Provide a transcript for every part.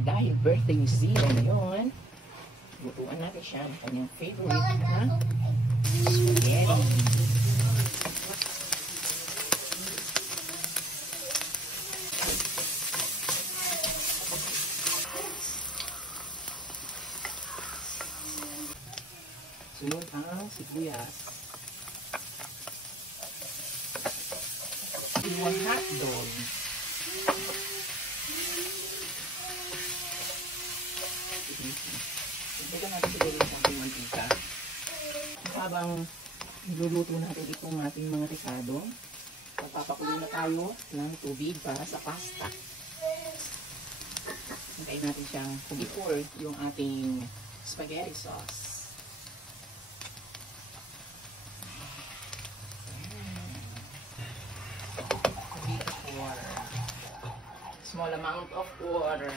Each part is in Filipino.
Dahil birthday ni Zia ngayon, lutuan natin siya ng kanyang favorite na spaghetti. Sunod ang sibuyas. Iwan hotdog. Ito natin siguro yung konting mantika. Habang niluluto natin itong ating mga risado, magpapakulo na tayo ng tubig para sa pasta. Hintayin natin siyang kumipor yung ating spaghetti sauce. Small amount of water.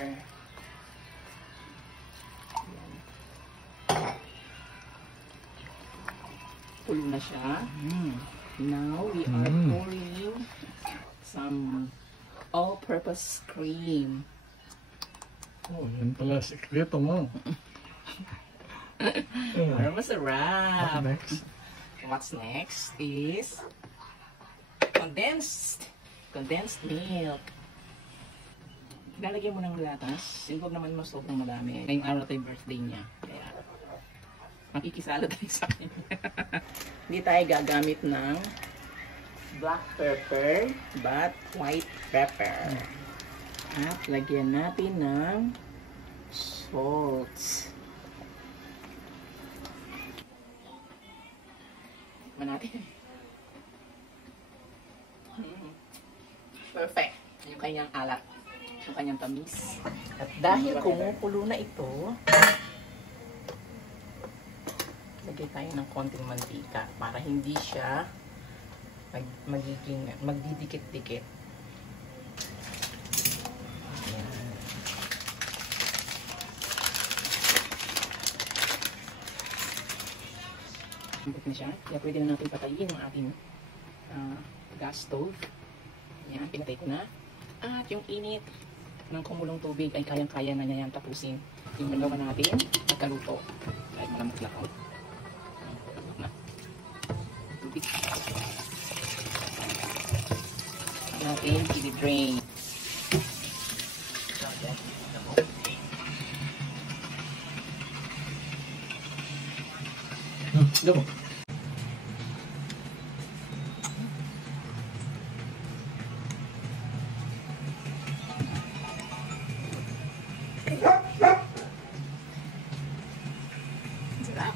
Pulo na siya. Now we are pouring some all-purpose cream. Oh, yan pala sikreto mo. Para masarap. What's next? What's next is condensed milk. Lalagyan mo ng gatas. Huwag naman mo sobrang madami. Ngayong araw tayo birthday niya. Kaya makikisalo tayo sa akin. Hindi tayo gagamit ng black pepper but white pepper. At lagyan natin ng salt. Tikman natin. Perfect. Yung kanyang alat. Yung kanyang tamis. At dahil kumukulo na ito, lagay tayo ng konting mantika para hindi siya magdidikit-dikit. Ayan. Hambot na siya. Kaya pwede na natin patayin ang ating gas stove. Ayan, pinatay ko na. At yung init ng kumulong tubig ay kayang-kaya na niya yan tapusin yung magawa natin pagkaluto. Kahit malamot lang ako. Tubig. Natin i-drain. Look. Sarap.